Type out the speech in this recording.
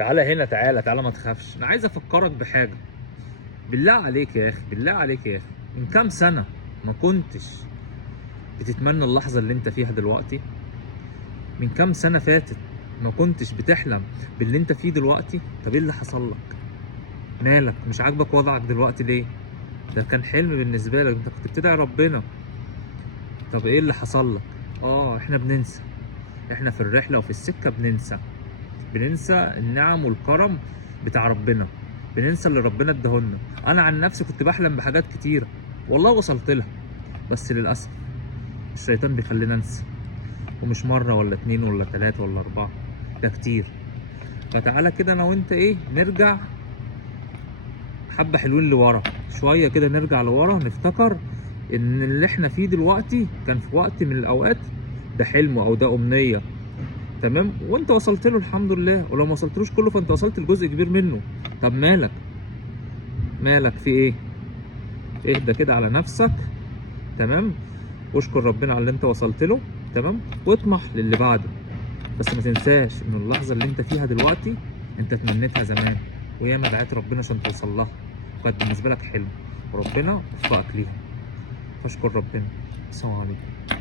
تعالى هنا، تعالى ما تخافش. انا عايز افكرك بحاجه. بالله عليك يا اخي، بالله عليك يا اخي، من كام سنه ما كنتش بتتمنى اللحظه اللي انت فيها دلوقتي؟ من كام سنه فاتت ما كنتش بتحلم باللي انت فيه دلوقتي؟ طب ايه اللي حصل لك؟ مالك مش عاجبك وضعك دلوقتي ليه؟ ده كان حلم بالنسبه لك، انت كنت بتدعي ربنا. طب ايه اللي حصل لك؟ احنا بننسى. احنا في الرحله وفي السكه بننسى النعم والكرم بتاع ربنا، بننسى اللي ربنا اداهولنا. انا عن نفسي كنت بحلم بحاجات كتيره والله وصلت لها، بس للاسف الشيطان بيخلينا ننسى. ومش مره ولا اتنين ولا تلاته ولا اربعه، ده كتير. فتعالى كده انا وانت نرجع حبه حلوين لورا شويه كده، نرجع لورا نفتكر ان اللي احنا فيه دلوقتي كان في وقت من الاوقات ده حلم او ده امنيه. تمام، وانت وصلت له الحمد لله، ولو ما وصلتلوش كله فانت وصلت لجزء كبير منه. طب مالك في ايه؟ اهدى كده على نفسك. تمام، واشكر ربنا على اللي انت وصلت له. تمام، واطمح للي بعده. بس ما تنساش ان اللحظه اللي انت فيها دلوقتي انت تمنيتها زمان، وياما دعيت ربنا عشان توصل لها، وكانت بالنسبه لك حلم، وربنا وفقك ليها. فاشكر ربنا. السلام عليكم.